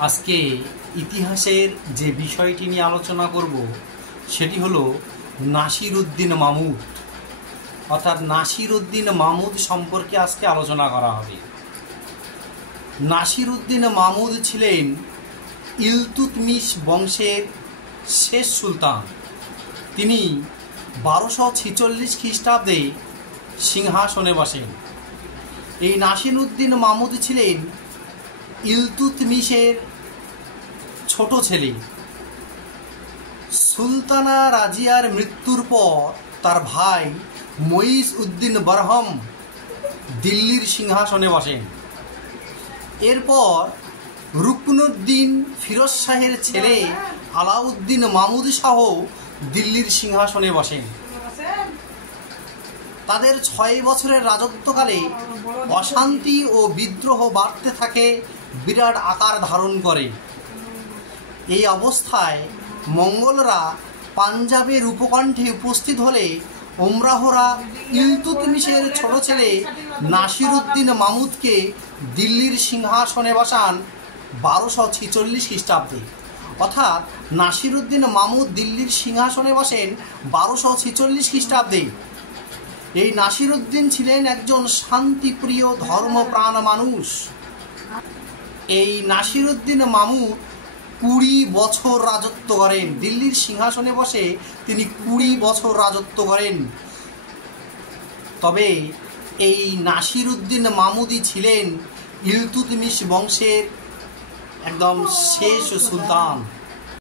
আজকে ইতিহাসের যে বিষয়টি নিয়ে আলোচনা করব সেটি হলো নাসিরউদ্দিন মাহমুদ, অর্থাৎ নাসিরউদ্দিন মাহমুদ সম্পর্কে আজকে আলোচনা করা হবে। নাসিরউদ্দিন মাহমুদ ছিলেন ইলতুৎমিশ বংশের শেষ সুলতান। তিনি 1246 খ্রিস্টাব্দে সিংহাসনে বসেন। এই নাসিরউদ্দিন মাহমুদ ছিলেন ইলতুৎমিশের ছোট ছেলে। সুলতানা রাজিয়ার মৃত্যুর পর তার ভাই মঈজ উদ্দিন বরহম দিল্লির সিংহাসনে বসেন। এরপর রুকনুদ্দিন ফিরোজ শাহের ছেলে আলাউদ্দিন মাহমুদ শাহ দিল্লির সিংহাসনে বসেন। তাদের 6 বছরের রাজত্বকালে অশান্তি ও বিদ্রোহ বাড়তে থাকে, বিরাট আকার ধারণ করে। এই অবস্থায় মঙ্গলরা পাঞ্জাবের উপকণ্ঠে উপস্থিত হলে ওমরাহরা ইলতুৎমিশের ছোট ছেলে নাসিরউদ্দিন মাহমুদকে দিল্লির সিংহাসনে বসান 1246 খ্রিস্টাব্দে। অর্থাৎ নাসিরউদ্দিন মাহমুদ দিল্লির সিংহাসনে বসেন 1246 খ্রিস্টাব্দে। এই নাসিরউদ্দিন ছিলেন একজন শান্তিপ্রিয় ধর্মপ্রাণ মানুষ। এই নাসিরউদ্দিন মাহমুদ 20 বছর রাজত্ব করেন। দিল্লির সিংহাসনে বসে তিনি 20 বছর রাজত্ব করেন। তবে এই নাসিরউদ্দিন মাহমুদই ছিলেন ইলতুৎমিশ বংশের একদম শেষ সুলতান।